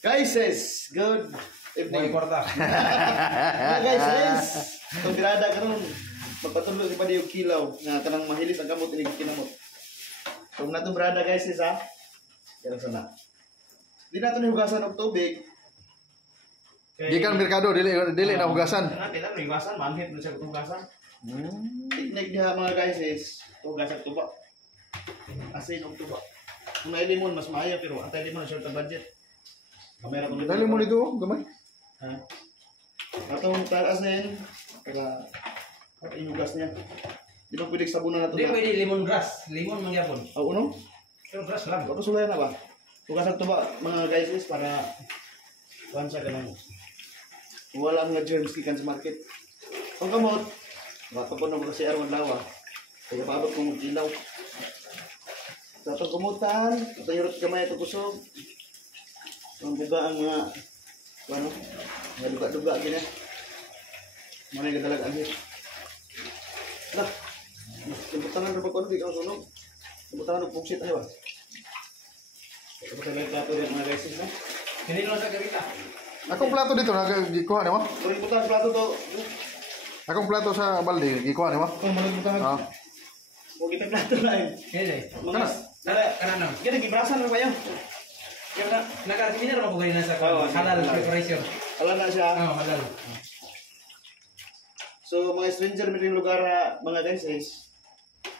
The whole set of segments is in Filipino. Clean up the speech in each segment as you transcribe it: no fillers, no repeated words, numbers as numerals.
Guys, good evening. Kwarta. Guys, itong birada karon magpatuloy si Padi yung kilaw nga kanang mahilit ang kamot inig kinamot. Kung nato birada guys ha. Kaya sana. Di nato ni hugasan og tubig. Gikan merkado dili na hugasan. Kita hugasan manhit na siya hugasan. Tignig diha mga guys hugasan tuba. Asin og tuba. Kung may limon mas maayo pero antay limon short ang budget. Kamera ko Dali mo nito, gamay. Ha. Atong tarasin para inugas niya. Di ba pwede sabunan nato? Di pwede lemongrass. Lemon mangyapon. Uno? Lemongrass lang. Ako sulay na ba? Hugasan to ba mga guys para kuan sa kanang wala nga germs gikan sa market. Ang kamot, baka po na kasi aron lawa. Kaya paabot kong ilaw. Sa itong kumutan, ito yurot kamay ito kusog. Ang buga ang mga ano, mga duga-duga gina. Mga nagadalag ang hit. Lah, kumputangan na pagkano, di ka sunog. Kumputangan ng pungsit, ano ba? Kumputangan ng plato rin mga guys, no? Hindi lang sa gabita. Akong plato dito nagikuha nimo. Kung kumputangan plato to, Akong plato sa balde gikuha nimo. kung kumputangan, Ah. huwag kita plato na eh. Hindi. Mga, Kanan. gina, gibrasan na ba yan? Kaya Naka-seminar mo po kayo nasa Oo, halal halal. preparation. ala na siya. Oo, halal. So, mga stranger mo yung lugar, mga guys,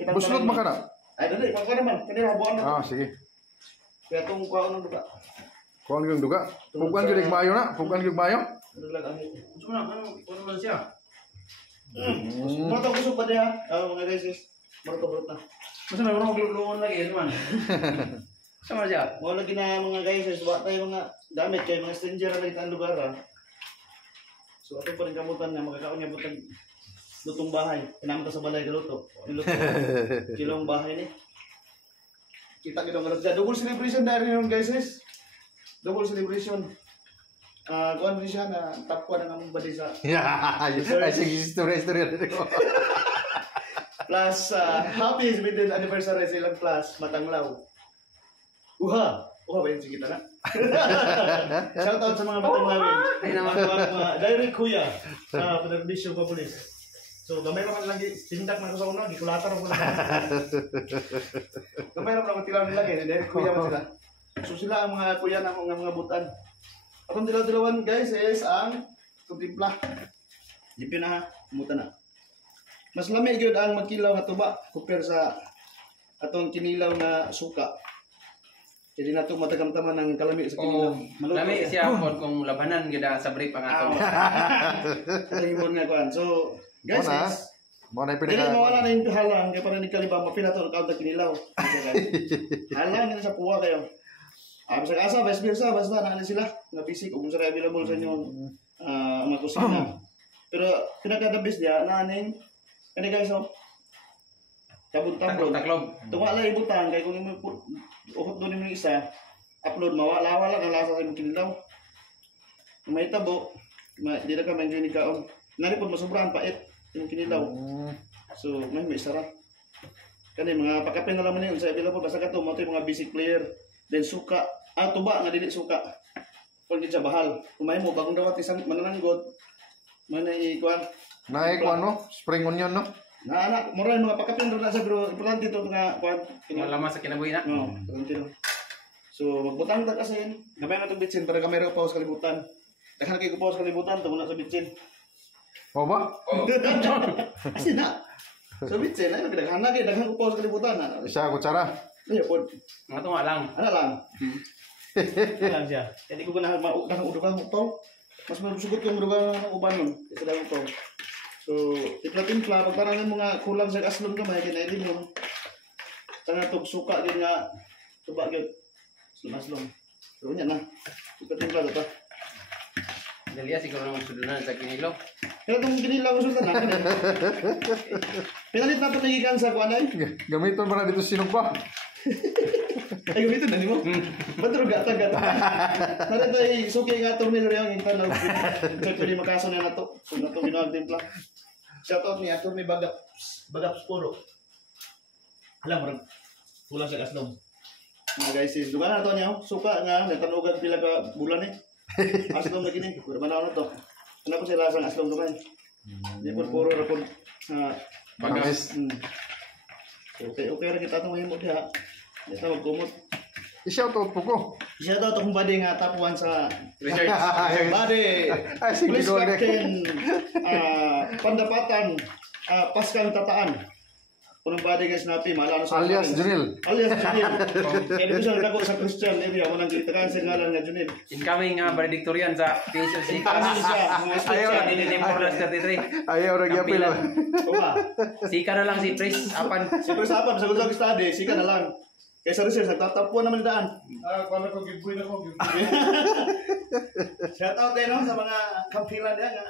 Buslot maka na. Ay, dali, pagka naman. Kanina, habuan na. Ah, sige. Kaya itong kuha ng lugar. Kuan gyud duga. Pugan gyud mayo na, pugan gyud mayo. Ano lang ang Gusto mo na, ano man siya? Marto kusog pa diha. Mga guys, marto brot na. Basta may mga glulungan lagi, ano man. Sama siya. Mo lagi na mga guys, wa tayo mga damit kay mga stranger na itang lugar. So ato pa rin kamutan na makakaon niya butang lutong bahay. Kinamta sa balay galuto. Niluto. Kilong bahay ni. Kita gidong galot. Double celebration dari ron guys. Double celebration. Kuan din siya na top 1 ang among badi sa Ay sige story dito. plus happy birthday anniversary silang plus Matanglaw. Uha ba yun si kita na? Shout out sa mga Matanglawin. Mga direct kuya sa Federation pa Police. So gamay naman lagi, tindak na ko sa una, gikulatar ko na. Gamay naman ako tilaw nila eh, direct kuya man sila. So sila ang mga kuya ng mga butan. Atong dilaw-dilawan guys is ang timpla. Dipin na ha, muta na. Mas lamig yun ang magkilaw na tuba compare sa atong kinilaw na suka. Jadi nato matagamtaman ng kalami sa kinilaw. Lami siya kung labanan gida sa break pang ato. Kalibon nga kuan. So, guys, Mo na dili pinaka. mawala na yung halang kay para ni kaliba mapinato ng kaunta kinilaw. Halang din sa puwa kayo. Sa asa, vice versa, basta na sila nga basic kung sa available sa inyo mga kusina. Pero pinaka-the-best niya naning kani guys oh. Tabon-tabon. Taklob. Tunga lang ibutang kay kung imo uhot doon yung isa, upload mawala lang ang lasa sa imong kinilaw. Kung may tabo, di na ka may kaon. Nari po masubrahan pait yung kinilaw. So, may sarap. Kani mga pakapin na naman yun sa available basta kato mo yung mga basic player. Then suka, tuba nga dili suka. Kung sa bahal, kumay mo bagong dawat isang manananggod. Manay ikuan. Naik kuan no, spring onion no. Na anak, mura mga pakapin ron na sa bro. Importante ito nga kuan. Malaman sa kinabuhi na. No, continue. So, magbutang ta kasi. Gamay na itong bitsin para kamay rin pause kalibutan. Daghan kayo pause kalibutan, ito muna sa bitsin. O ba? Kasi na. So, bitsin, ay nagdaghan na kayo. Daghan ko pause kalibutan. Isa kutsara. Ay, po. Mga tunga lang. Ano lang? Ano lang siya. Hindi ko na udugan mo ito. Mas malusugot yung udugan ng uban nun. Kasi lang ito. So, tipla-timpla. Pagparangan mo nga kulang sa aslon ka, may kinailin mo. Tanga ito, suka din nga. Tuba yun. Aslon. Pero yan na. Tipla-timpla ito. Dali siguro nang sudunan sa kinilaw. Kaya itong kinilaw ko sultan na. Pinalit na ito nagigan sa kuanay. Gamiton pa na dito sinugpa. Ay, gamitin na ni mo. Ba't ito gata-gata? Nara ito ay suki nga ito nila yung intan na check ko makaso na ito. Kung ito ginawag timpla. Shoutout ni Atty. Bagaps Puro. Alam mo, kulang sa kaslong. Mga guys, sis, duga na to niyo. Suka nga natanugan pila ka bulan eh. Aslong lagi ni. Puro man na to. Ano ko sila sa aslong gamay. Di puro ra pud Bagas. Okay ra kita to mahimo diha. Di ta magkumot. I-shout out po ko. Siya daw itong body nga top 1 sa Richard. body. Ay, sige, Police Golden. Captain Pandapatan Pascal Tataan. Kunong body guys napi, maalala sa Alias Junil. Alias Junil. Kaya dito siya nagdako sa Christian area, manang kitakan sa ngalan nga Junil. Incoming valedictorian sa PSLC Ano class. siya? Mga Ayaw na special. dinilim for last 33. Ayaw ra gyapil. Kampilan. Opa. Sika na lang si Pris. Apan. Siyempre sa apan, sa gudang study, sika na lang. Kaysa research, nagtatapuan naman yung daan. Kala ko giveaway na ko. Shout out din no, sa mga kampilan diyan nga.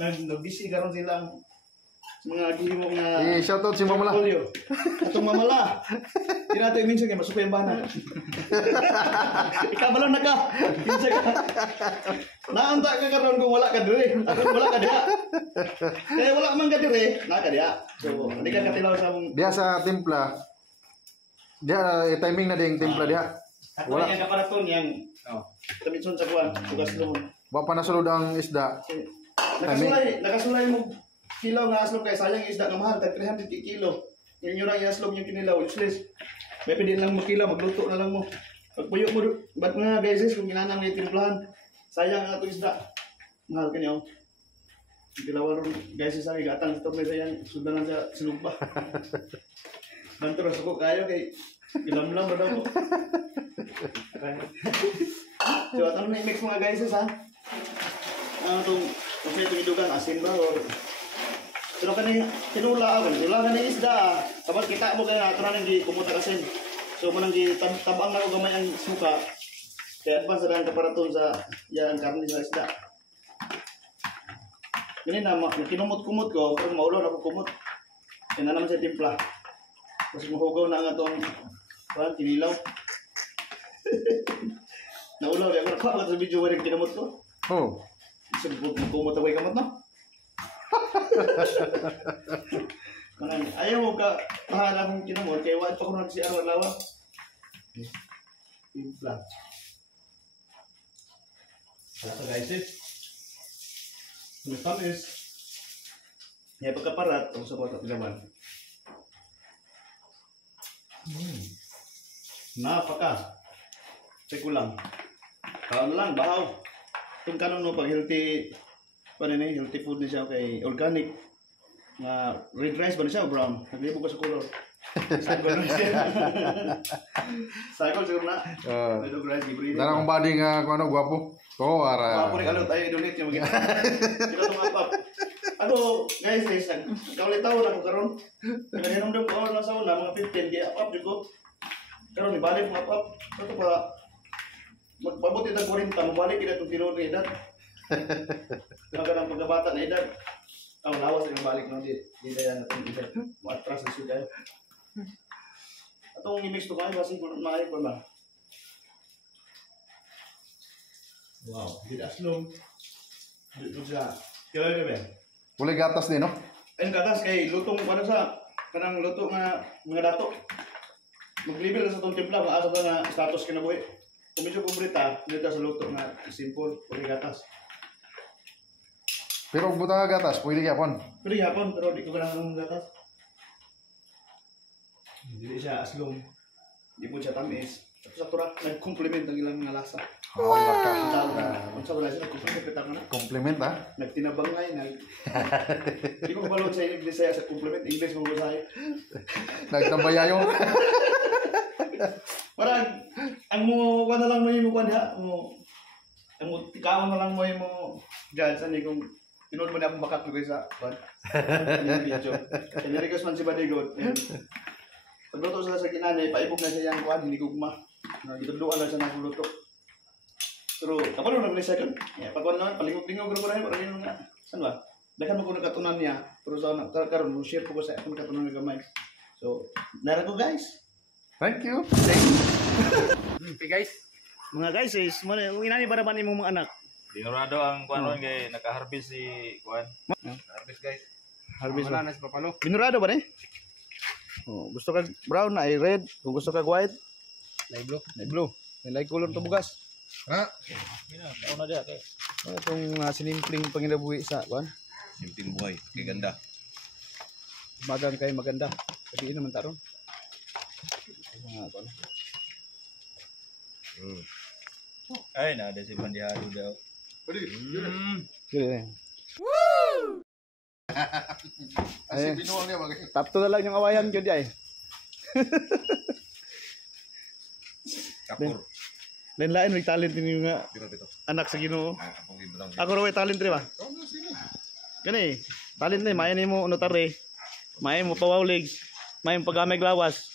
Nag-busy karon sila mga gihimo nga I-shout out si Mamala. portfolio. Atong mamala. Di natin minsan kay masupay ang bana. Ikaw balon na ka. Minsan ka. Naanta ka karon kung wala ka dire. Wala ka diha. Kaya wala man ka dire, na ka diha. So, hindi ka katilaw sa mong Dia sa timpla. Dia timing na ding timpla dia. ato Wala. yang kaparaton yang Oh. tamitson sa kuan, tugas lumon. Wa pa nasulod ang isda. Nakasulay mo kilo nga aslog kay sayang isda nga mahal tag 300 kilo. Yung yun ang aslog yung kinilaw, useless. May pwede lang mo kilo, magluto na lang mo. Pagpuyo mo, ba't mga guys, kung ginanang may timplahan, sayang ang ato isda. Mahal ka niyo. Kilawan ron guys sa igatang ito may sayang sundanan sa sinugba. Banto ra suko kayo kay gilamlam ra daw ko. So ato na i-mix mga guys ha. Ano tong okay itong idugan asin ba or pero kani tinula kani isda. Kapag kita mo kaya ato na nang gikumuta asin. So manang gitabang na ko gamay ang suka. Kaya advance sa kaparaton sa yan karne sa isda. Ganun na, kinumot-kumot ko, pero maulaw na ako kumot. Yan na naman sa timpla. Tapos mahugaw na nga itong kinilaw. Naulaw, di ako nakakat sa video wala kinumot ko. Oh. Isang kumot away kamot no? Ayaw mo ka, pahala akong kinumot, kaya wala pa ko na si Arwan Lawa. Timpla. Wala ka guys eh. Ang tamis. Yan pagkaparat, ang sa mga naman. Napaka. Check ko lang. Kaon lang, bahaw. Kung kanon mo pag healthy, healthy food na siya kay organic. Na red rice ba na siya o brown? Naglibo ka sa color. Cycle na siya. Cycle siguro na. Red rice, libre. Darang body nga kung ano gwapo. To ara. Ako rin tayo donate yung mga sila itong apap. Ano, guys, kaulit taon ako karon. Naghinom ko na sa una, mga 15, kaya apap din ko. Karon, ibalik mga apap. Ito pa, magpabuti ng 40, mabalik kita itong tinuod na edad. Hanggang ang pagkabata na edad. Ang lawas na balik nung di dayan natin edad. Matras na siya. Atong i-mix to kayo kasi kung maaari ko ba. Wow, hindi aslong. Dito siya. Kaya ka ba? Wala gatas din no. Ayun katas kay lutong ano sa kanang luto nga mga dato. Mag-level na sa tong timpla maasa ta nga status kinabuhi. Kung medyo kumbrita, dito sa luto nga simple, pwede gatas. Pero kung butang nga gatas, pwede gyapon. Pwede hapon pero di ko ganang ng gatas. Hindi siya aslong. Di po siya tamis. Tapos sa tura, nag-complement ang ilang mga lasa. Wow. Kung sa wala siya, nag-complement ka na. Compliment ha. Nagtinabang ngay, Hindi ko balot sa English saya sa complement. English mo ko sa'yo. Nagtambayayo. Parang, ang mo, kung na lang mo yung mukha niya, ang mo, tikaon na lang mo yung judge, hindi kung tinood mo na akong bakat ko sa video. Kaya request man si Badigot. Pagluto sila sa kinanay, paibog na siya yung kuhan, hindi gugma. Ituduan lang siya ng luto. Pero, kapag nung nag-second, second, pagkuhan naman, palingog-lingog ko rin, parang yun nga. Saan ba? Dakan mo ko nagkatunan niya, pero sa karon share ko sa akong katunan ng gamay. So, nara ko guys. Thank you. Okay guys. Mga guys, inani para ba ni mong mga anak? Dinurado ang kuan kay naka-harvest si kuan. Harvest guys. Harvest Wala na si Papalo. Binurado ba ni? Oh, gusto ka brown na ay red, kung gusto ka white, Light blue. ay blue. Nilay kulon to bugas. Ha? Ako na diya. Ano itong sinimpling panginabuhi sa kuan? Simpleng buhay, kay ganda. Magang kay maganda. Sabihin naman taron. Mga kuan. Ay, na ada si Pandihado daw. Sige. Ay, binuang niya bagay. Top 2 na lang yung awayan gyud ay. Kapur. Lain-lain may talent din nga Dito. anak sa Ginoo. Kapong gibutang. Ako raw may talent rin ba? Gani, talent ni mayan mo notary. Mayan mo pawawlig. Mayan mo pagamay glawas.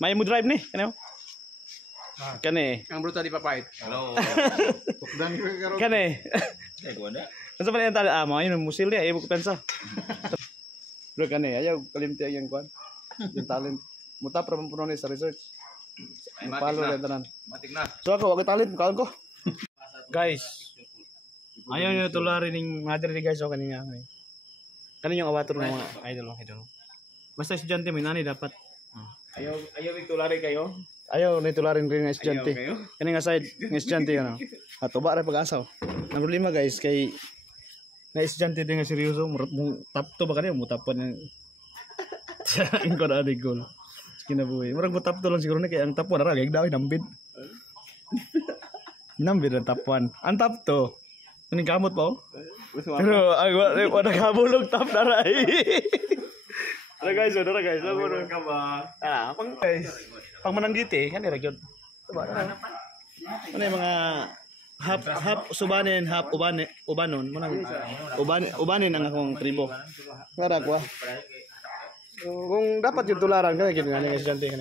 Mayan mo drive ni, kani mo? Kani. Ang bruta di papait. Hello. Pukdan ko karon. Kani. Ay, ko na. Ano pa yung talent? Ah, mayan mo musil niya, ibo ko pensa. Bro kani, ayaw kalimti ang kuan. Yung talent. Muta pra man puno ni sa research. Follow rin tanan. Matik na. So ako, wag talent, kaon ko. Guys, ayaw nyo tularin ng mother ni guys o kanina. Kanin yung awator ng mga idol. Basta estudyante mo, nani dapat. Ayaw tularin kayo. Ayaw na tularin rin ng estudyante. kayo. Kanin nga side, ng estudyante yun. At uba rin pag-asaw. Ang problema guys, kay na estudyante din nga seryoso, top to ba kanina, mutapon yung sa ingko na adig goal. Kinabuhi. Murag mo top to lang siguro na kaya ang top 1 naragay daw nambid. Nambid ang top 1. Ang top 2. Kuning kamot pa oh. Pero ang wala kabulog top na ray. Tara guys. Ka ba? Pang guys. Pang mananggiti kan ra gyud. Diba? Ano yung mga half subanin, half ubanon, manang ubanin ang akong tribo. Para ko. Kung dapat yung tularan ka, kaya nga estudyante ka